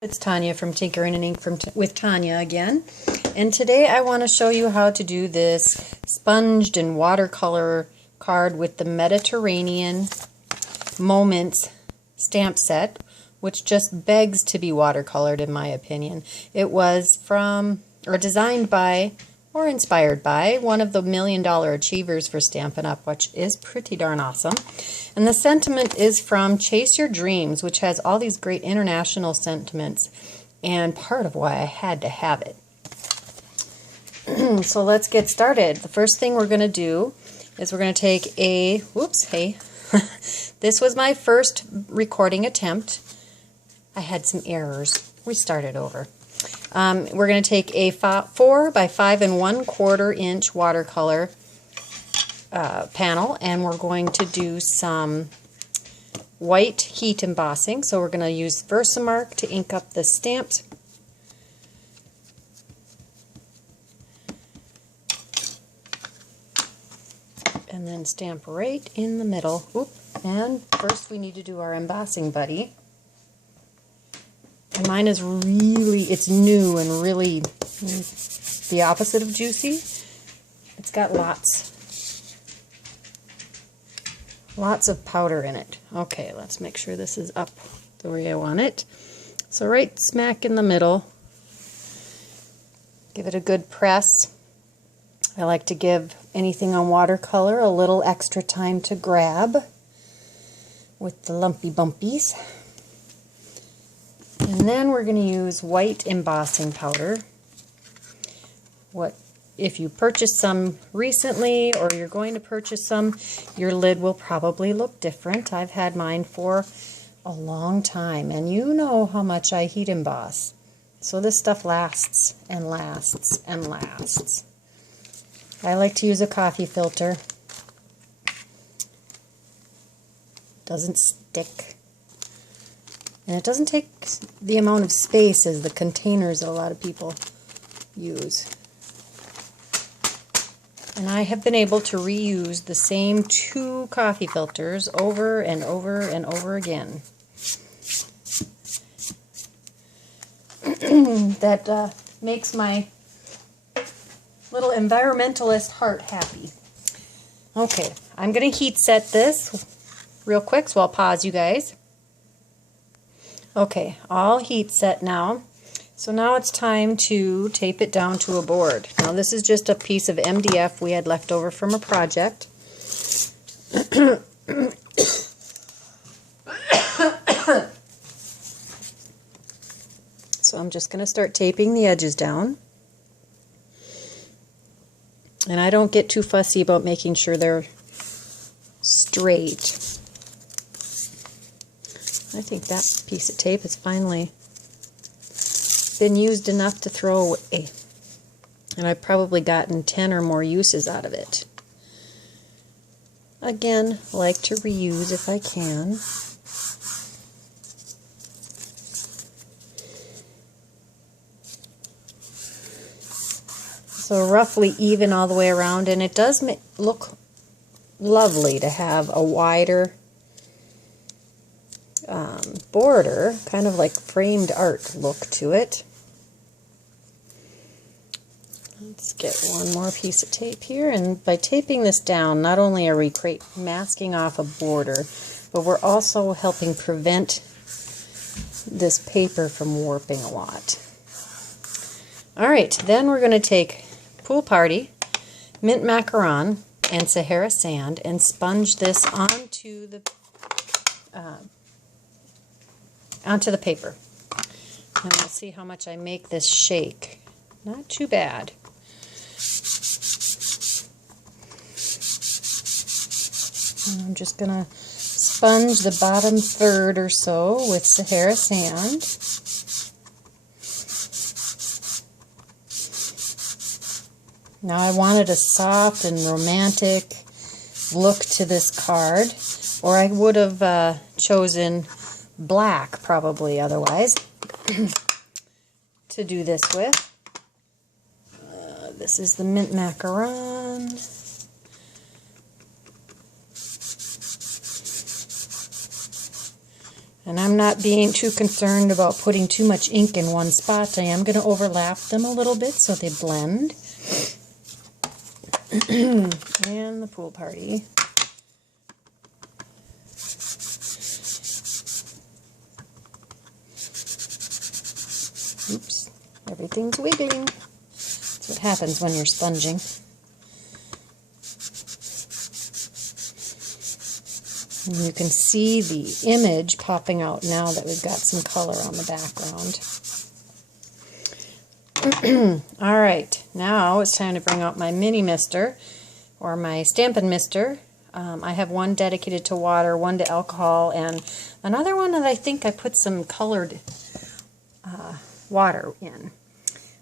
It's Tanya from Tinkering and Ink with Tanya again, and today I want to show you how to do this sponged and watercolor card with the Mediterranean Moments stamp set, which just begs to be watercolored in my opinion. It was from, or designed by, or inspired by one of the $1 Million Achievers for Stampin' Up!, which is pretty darn awesome. And the sentiment is from Chase Your Dreams, which has all these great international sentiments, and part of why I had to have it. So let's get started. The first thing we're going to do is we're going to take a, this was my first recording attempt. I had some errors. We started over. We're going to take a 4 by 5 1/4 inch watercolor panel, and we're going to do some white heat embossing. So we're going to use Versamark to ink up the stamps. And then stamp right in the middle. Oop. And first we need to do our embossing buddy. And mine is really, it's new and really the opposite of juicy. It's got lots of powder in it. Okay, let's make sure this is up the way I want it. So right smack in the middle, give it a good press. I like to give anything on watercolor a little extra time to grab with the lumpy bumpies. And then we're going to use white embossing powder. If you purchased some recently or you're going to purchase some, your lid will probably look different. I've had mine for a long time, and you know how much I heat emboss. So this stuff lasts and lasts and lasts. I like to use a coffee filter. Doesn't stick. And it doesn't take the amount of space as the containers that a lot of people use. And I have been able to reuse the same 2 coffee filters over and over and over again. That makes my little environmentalist heart happy. Okay, I'm going to heat set this real quick, so I'll pause you guys. Okay, all heat set now. So now it's time to tape it down to a board. Now this is just a piece of MDF we had left over from a project. So I'm just going to start taping the edges down. And I don't get too fussy about making sure they're straight. I think that piece of tape has finally been used enough to throw away. And I've probably gotten 10 or more uses out of it. Again, like to reuse if I can. So roughly even all the way around, and it does look lovely to have a wider border, kind of like framed art look to it. Let's get one more piece of tape here, and by taping this down, not only are we masking off a border, but we're also helping prevent this paper from warping a lot. Alright, then we're going to take Pool Party, Mint Macaron, and Sahara Sand and sponge this onto the paper. And we'll see how much I make this shake. Not too bad. And I'm just going to sponge the bottom third or so with Sahara Sand. Now I wanted a soft and romantic look to this card, or I would have chosen black probably otherwise to do this with. This is the Mint Macaron. And I'm not being too concerned about putting too much ink in one spot. I am going to overlap them a little bit so they blend. And the pool party. Oops, everything's wiggling. That's what happens when you're sponging. And you can see the image popping out now that we've got some color on the background. Alright, now it's time to bring out my mini mister, or my Stampin' Mister. I have one dedicated to water, one to alcohol, and another one that I think I put some colored water in.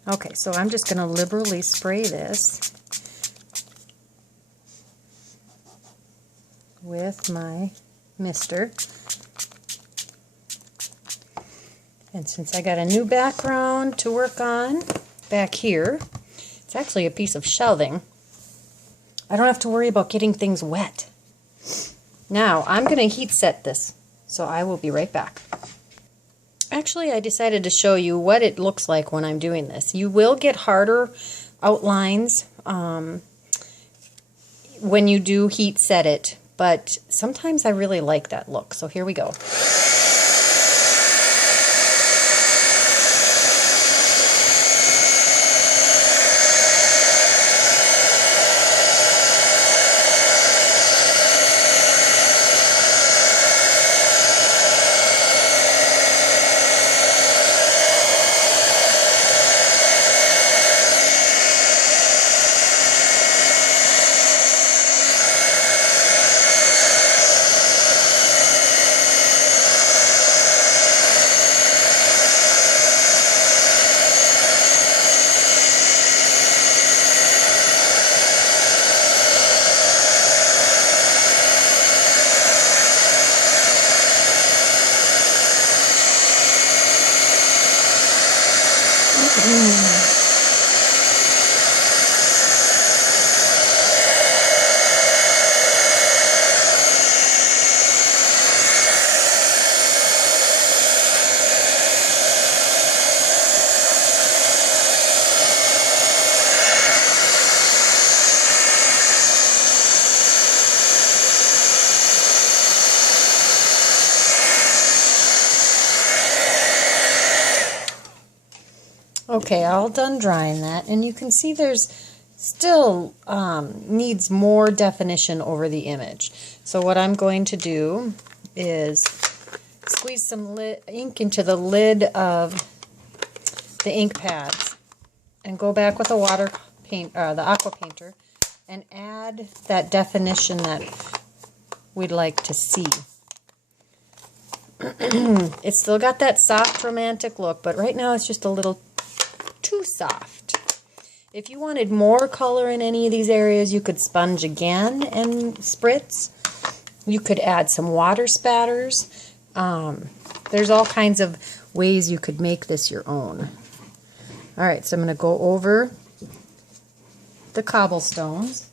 Okay, so I'm just going to liberally spray this with my mister. And since I got a new background to work on back here, it's actually a piece of shelving, I don't have to worry about getting things wet. Now, I'm going to heat set this, so I will be right back. Actually, I decided to show you what it looks like when I'm doing this. You will get harder outlines when you do heat set it, but sometimes I really like that look. So here we go. Okay, all done drying that, and you can see there's still needs more definition over the image. So what I'm going to do is squeeze some ink into the lid of the ink pads and go back with the water paint, the aqua painter, and add that definition that we'd like to see. It's still got that soft romantic look, but right now it's just a little too soft. If you wanted more color in any of these areas, you could sponge again and spritz. You could add some water spatters. There's all kinds of ways you could make this your own. Alright, so I'm going to go over the cobblestones.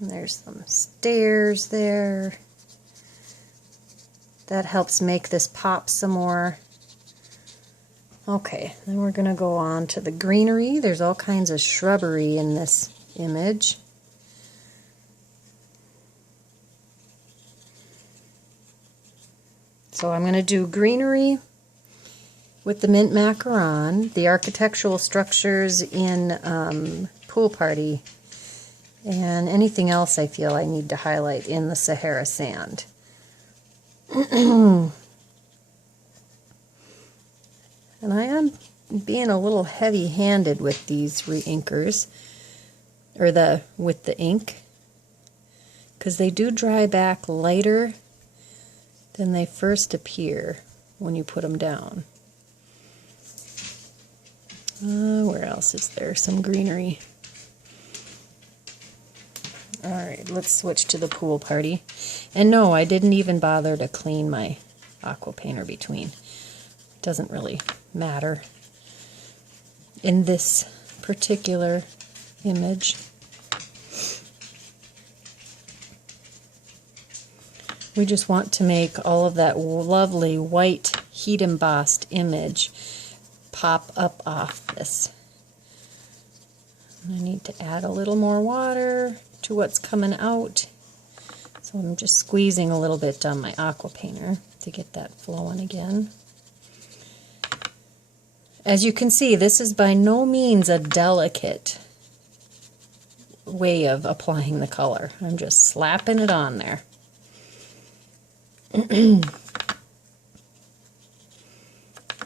There's some stairs there. That helps make this pop some more. Okay, then we're going to go on to the greenery. There's all kinds of shrubbery in this image. So I'm going to do greenery with the mint macaron, the architectural structures in Pool Party, and anything else I feel I need to highlight in the Sahara sand. And I am being a little heavy-handed with these re-inkers, or with the ink, because they do dry back lighter than they first appear when you put them down. Where else is there some greenery? Alright, let's switch to the Pool Party. And no, I didn't even bother to clean my aqua painter between. It doesn't really matter in this particular image. We just want to make all of that lovely white heat embossed image pop up off this. And I need to add a little more water to what's coming out. So I'm just squeezing a little bit on my aqua painter to get that flowing again. As you can see, this is by no means a delicate way of applying the color. I'm just slapping it on there. I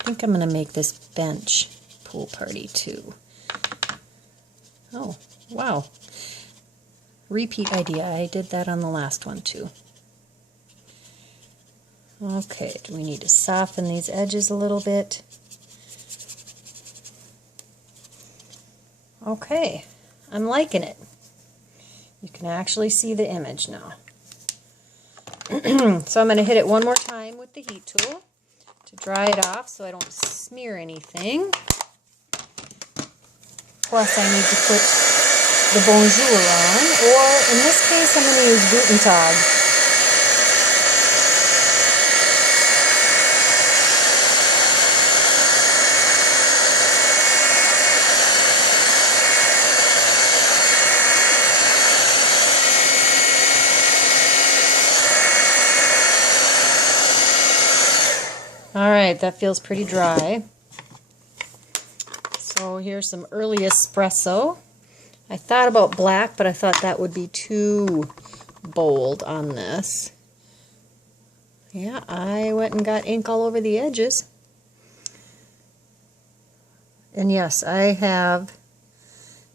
think I'm going to make this bench pool party too. Oh, wow. Repeat idea. I did that on the last one too. Okay, do we need to soften these edges a little bit? Okay, I'm liking it. You can actually see the image now. So I'm going to hit it one more time with the heat tool to dry it off so I don't smear anything. Plus I need to put the bonjour on, or in this case I'm going to use Guten Tag. Alright, that feels pretty dry. So here's some early espresso. I thought about black, but I thought that would be too bold on this. Yeah, I went and got ink all over the edges. And yes, I have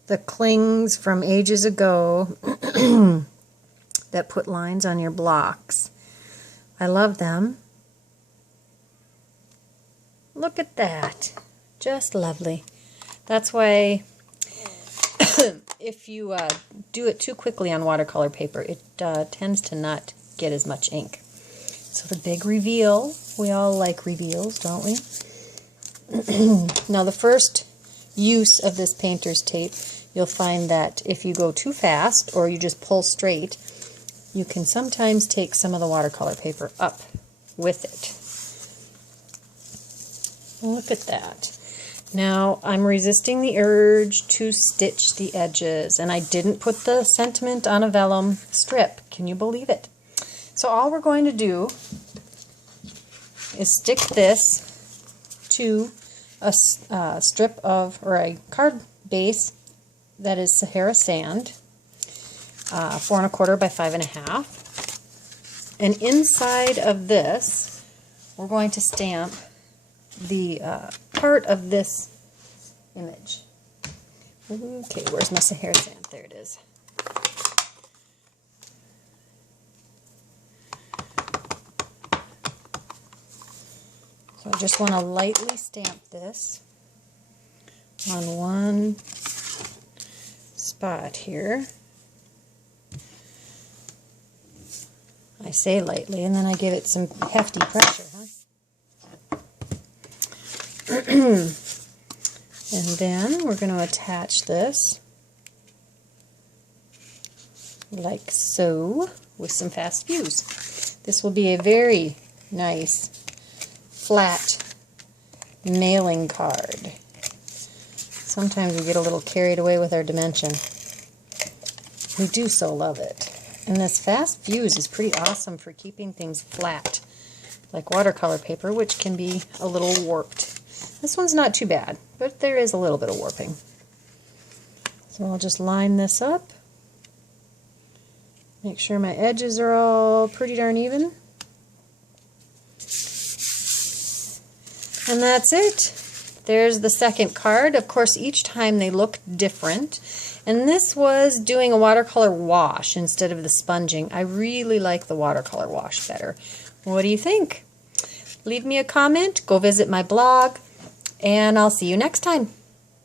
the clings from ages ago that put lines on your blocks. I love them. Look at that. Just lovely. That's why if you do it too quickly on watercolor paper, it tends to not get as much ink. So the big reveal. We all like reveals, don't we? Now the first use of this painter's tape, you'll find that if you go too fast or you just pull straight, you can sometimes take some of the watercolor paper up with it. Look at that. Now I'm resisting the urge to stitch the edges, and I didn't put the sentiment on a vellum strip. Can you believe it? So all we're going to do is stick this to a strip of, or a card base that is Sahara sand, 4 1/4 by 5 1/2. And inside of this, we're going to stamp the part of this image. Okay, where's my Sahara sand? There it is. So I just want to lightly stamp this on one spot here. I say lightly, and then I give it some hefty pressure, huh? And then we're going to attach this like so with some fast fuse. This will be a very nice flat mailing card. Sometimes we get a little carried away with our dimension. We do so love it. And this fast fuse is pretty awesome for keeping things flat, like watercolor paper, which can be a little warped. This one's not too bad, but there is a little bit of warping. So I'll just line this up. Make sure my edges are all pretty darn even. And that's it. There's the second card. Of course, each time they look different. And this was doing a watercolor wash instead of the sponging. I really like the watercolor wash better. What do you think? Leave me a comment. Go visit my blog. And I'll see you next time.